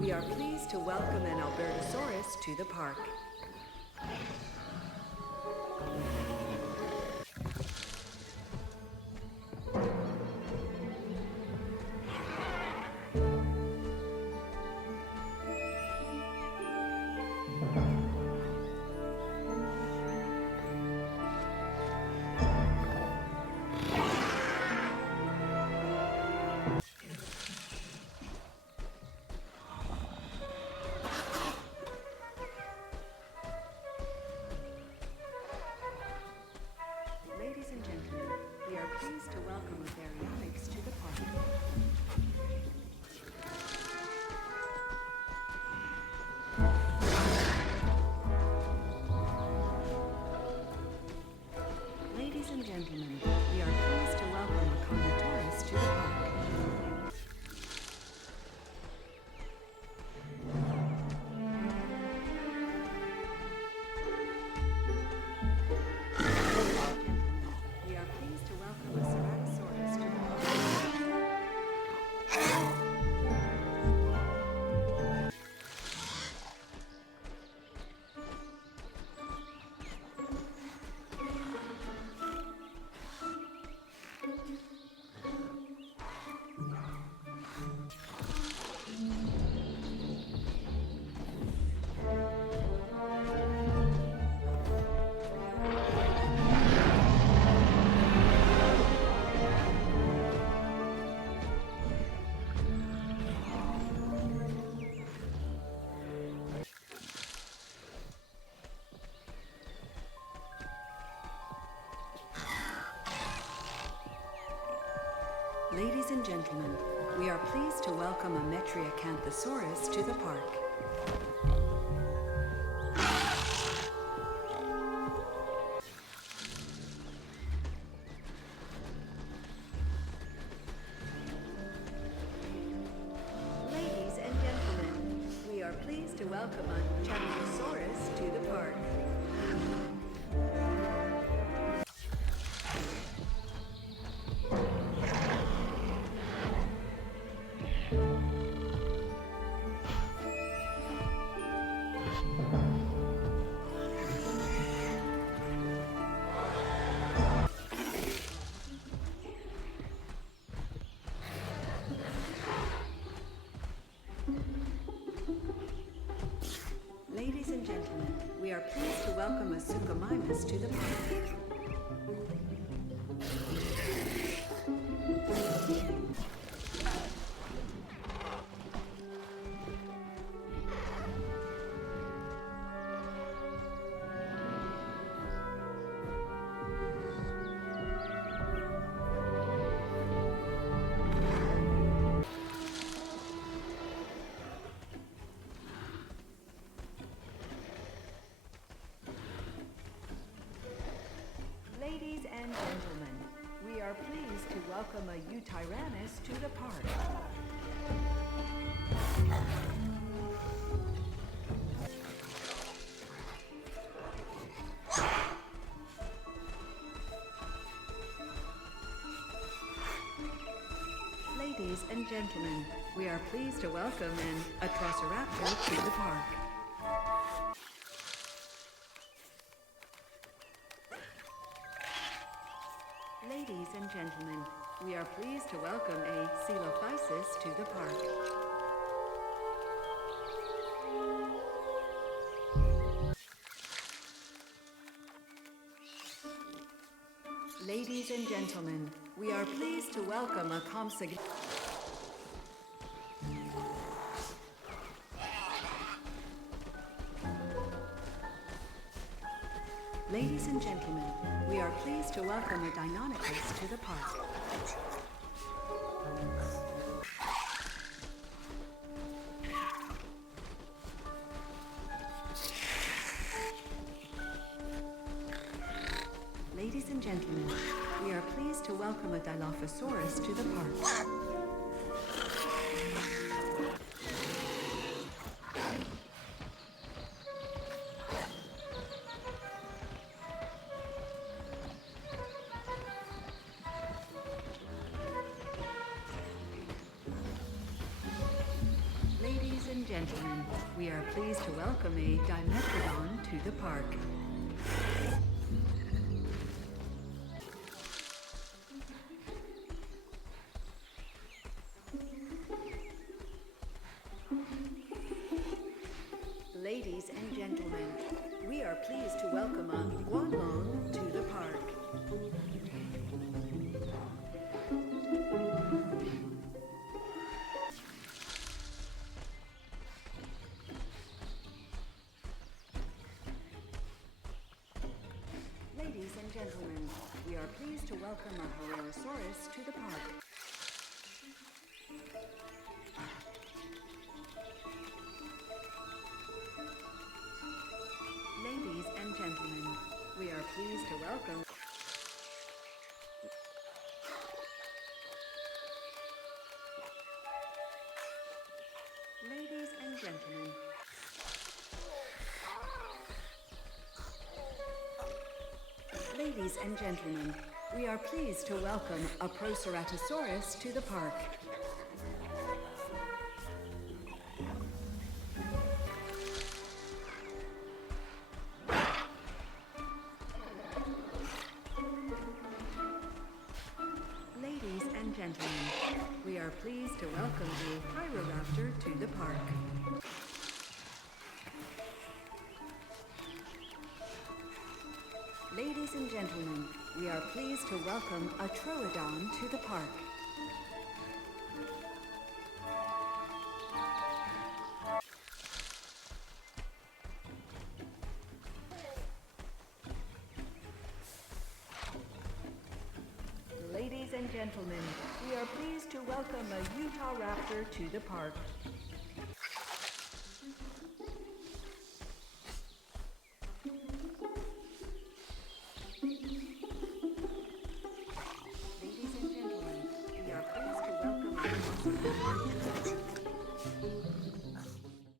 We are pleased to welcome an Albertosaurus to the park. Ladies and gentlemen, we are pleased to welcome Everytime to the park. Ladies and gentlemen, we are pleased to welcome Carnivore to the park. We are pleased to welcome a Ceratosaurus to the park. Ladies and gentlemen, we are pleased to welcome a Metriacanthosaurus to the park. Ladies and gentlemen, we are pleased to welcome a Juvies to the park. Ladies and gentlemen, we are pleased to welcome a Suchomimus to the park. Ladies and gentlemen, we are pleased to welcome a Eutyranus to the park. Ladies and gentlemen, we are pleased to welcome an Atrociraptor to the park. Ladies and gentlemen, we are pleased to welcome a Coelophysis to the park. Ladies and gentlemen, we are pleased to welcome a Compsognathus. Ladies and gentlemen, we are pleased to welcome a Deinonychus to the park. Ladies and gentlemen, we are pleased to welcome a Dilophosaurus to the park. Ladies and gentlemen, we are pleased to welcome a Dimetrodon to the park. Ladies and gentlemen, we are pleased to welcome a Guanlong to the park. Ladies and gentlemen, we are pleased to welcome a Horosaurus to the park. Ladies and gentlemen, we are pleased to welcome Ladies and gentlemen, Ladies and gentlemen, we are pleased to welcome a Proceratosaurus to the park. Ladies and gentlemen, we are pleased to welcome the Pyroraptor to the park. Ladies and gentlemen, we are pleased to welcome a Troodon to the park. Ladies and gentlemen, we are pleased to welcome a Utah Raptor to the park.